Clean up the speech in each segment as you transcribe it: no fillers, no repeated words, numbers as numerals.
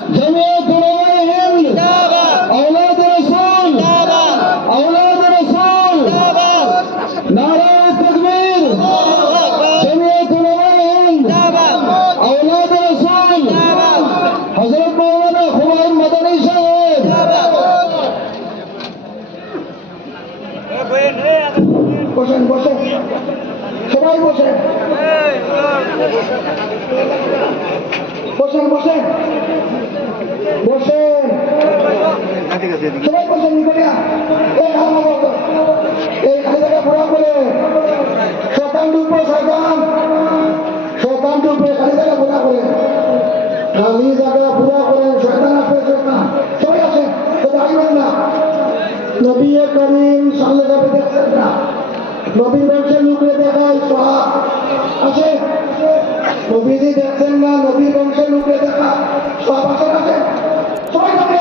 जमीयत उलमाए हिंद औलाद रसूल औलाद रसूल नारा तकबीर जमीयत उलमाए हिंद औलाद रसूल हजरत मौलाना हुमायूं मदनी साहब বসেন বসেন সবাই বসেন বসেন বসেন বসেন সবাই বসেন এই খালি জায়গা পুরা করে শতান ডুববে শতান ডুববে খালি জায়গা পুরা করে খালি জায়গা পুরা করেন শয়তান আপনি শয়তান সবাই আছেন তবে আইবেন না নবী করিম সাল্লাল্লাহু আলাইহি দেখছেন না নবীর বংশের লোকরে দেখায় সোহাগ আছে নবীজি দেখছেন না নবীর বংশের লোকরে দেখা সব আছে আছে সবাই সামনে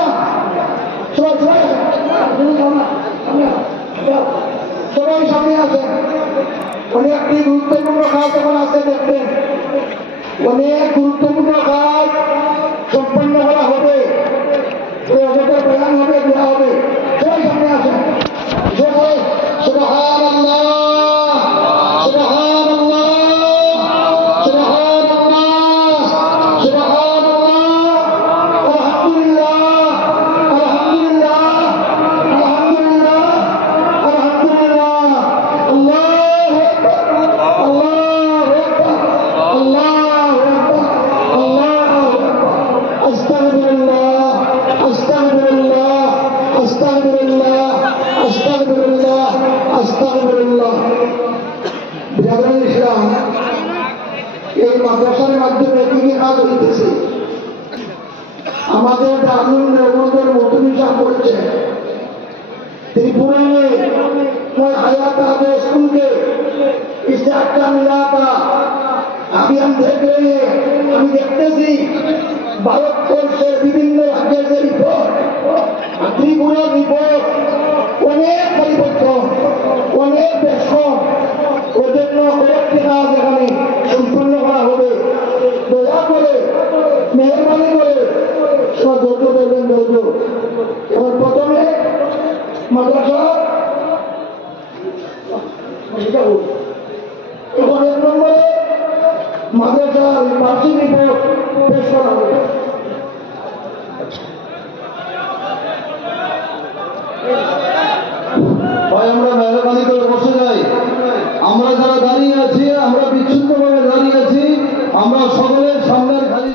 সবাই সবাই সবাই সামনে আছে অনেকটি গুরুত্বপূর্ণ কাজ এখন আছে দেখবেন অনেক গুরুত্বপূর্ণ কাজ সম্পন্ন করা হবে বয়ান হবে দেওয়া হবে সবাই সামনে আছে সবাই সুবহানাল্লাহ এই মাদ্রাসার মাধ্যমে তিনি কাজ হইতেছে আমাদের দারুল রহমতের মতনী সাহেব বলছেন त्रिपुरा में आया था वो स्कूल के स्टार्ट का मिला था अभी हम देख रहे हैं हम देखते सी भारतवर्ष से विभिन्न राज्य से रिपोर्ट त्रिपुरा रिपोर्ट অনেক পরিবর্তন অনেক দেশন ওদের কয়েকটি কাজ এখানে সম্পন্ন করা হবে দয়া করে মেহরবানি করে সব ধৈর্য দেবেন ধৈর্য এবার প্রথমে মাদ্রাসা এখন এক নম্বরে মাদ্রাসার বার্ষিক রিপোর্ট পেশ করা হবে ভাই আমরা মেহরবানি করে বসে যাই আমরা যারা দাঁড়িয়ে আছি আমরা বিচ্ছিন্নভাবে দাঁড়িয়ে আছি আমরা সকলের সামনের খালি